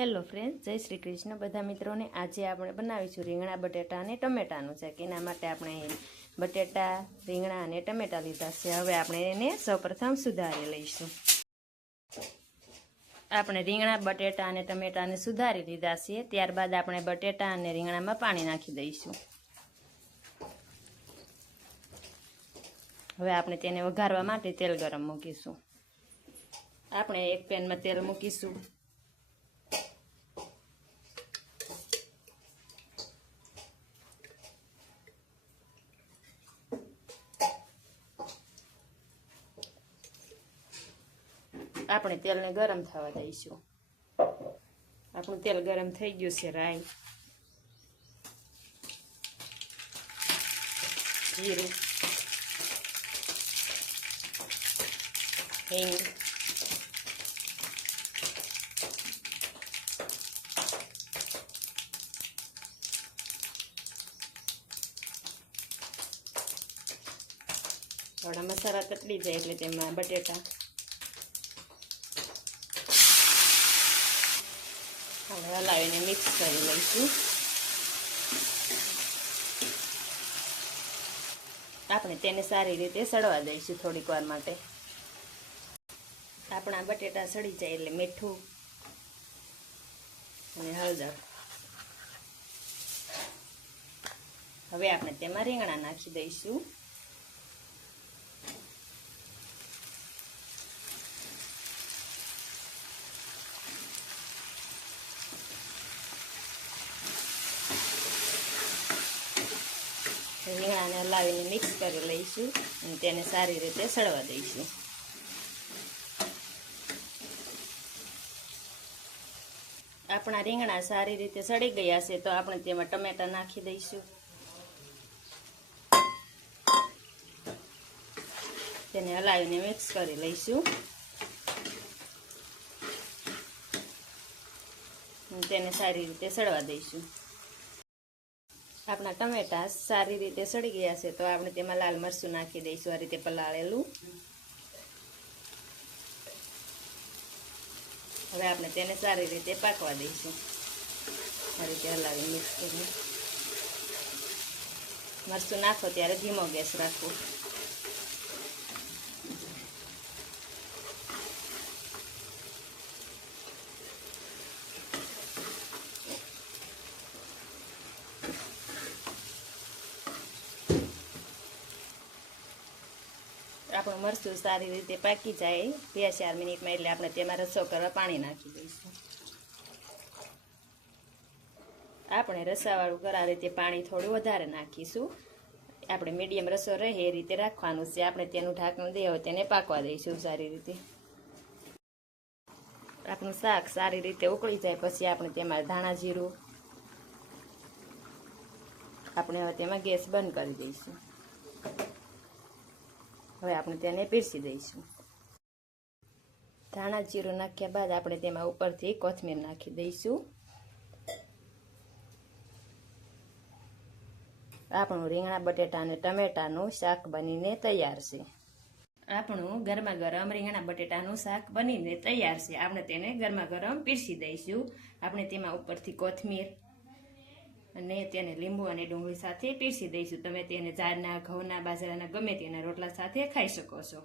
Hello friends, જય શ્રી કૃષ્ણ બધા મિત્રોને। આજે આપણે બનાવીશું રીંગણા બટેટા અને ટમેટાનું શાક। એના માટે આપણે બટેટા, રીંગણા અને ટમેટા લીધા છે। હવે આપણે એને સૌપ્રથમ સુધારી લઈશું। આપણે રીંગણા, બટેટા અને ટમેટાને સુધારી લીધા છે। ત્યારબાદ આપણે બટેટા અને રીંગણામાં પાણી નાખી દઈશું। હવે આપણે તેને વઘારવા માટે તેલ ગરમ મૂકીશું। આપણે એક પેનમાં તેલ મૂકીશું। આપણે તેલને ગરમ થવા દઈશું। આપણું તેલ ગરમ થઈ ગયું છે। રાઈ, જીરું, હિંગ, થોડા મસાલા તતડી જાય એટલે તેમાં બટેટા હલાવીને મિક્સ કરી લઈશું। આપણે તેને સારી રીતે સળવા દઈશું થોડીક વાર માટે। આપણા બટેટા સળી જાય એટલે મીઠું અને હળદર। હવે આપણે તેમાં રીંગણા નાખી દઈશું। રીંગણાને હલાવીને મિક્સ કરી લઈશું અને તેને સારી રીતે સળવા દઈશું। આપણા રીંગણા સારી રીતે સળી ગયા છે તો આપણે તેમાં ટમેટા નાખી દઈશું। તેને હલાવીને મિક્સ કરી લઈશું અને તેને સારી રીતે સળવા દઈશું। આપણા ટમેટા સારી રીતે સળી ગયા છે તો આપણે તેમાં લાલ મરચું નાખી દઈશું, આ રીતે પલાળેલું। હવે આપણે તેને સારી રીતે પાકવા દઈશું, આ રીતે હલાવી મિક્સ કરી। મરચું નાખો ત્યારે ધીમો ગેસ રાખવો। આપણું મરચું સારી રીતે પાકી જાય 2-4 મિનિટમાં એટલે આપણે તેમાં રસો કરવા પાણી નાખી દઈશું। આપણે રસાવાળું કરા રીતે પાણી થોડું વધારે નાખીશું। આપણે મીડિયમ રસો રહે એ રીતે રાખવાનું છે। આપણે તેનું ઢાંકણું દે તેને પાકવા દઈશું સારી રીતે। આપણું શાક સારી રીતે ઉકળી જાય પછી આપણે તેમાં ધાણા જીરું આપણે હવે તેમાં ગેસ બંધ કરી દઈશું। હવે આપણે તેને પીરસી દઈશું। ધાણા જીરું નાખ્યા બાદ આપણે તેમાં ઉપરથી કોથમીર નાખી દઈશું। આપણું રીંગણા બટેટા અને ટમેટાનું શાક બનીને તૈયાર છે। આપણું ગરમા ગરમ રીંગણા બટેટાનું શાક બનીને તૈયાર છે। આપણે તેને ગરમા ગરમ પીરસી દઈશું। આપણે તેમાં ઉપરથી કોથમીર અને તેને લીંબુ અને ડુંગળી સાથે પીરસી દઈશું। તમે તેને જારના, ઘઉંના, બાજરાના ગમે તેના રોટલા સાથે ખાઈ શકો છો।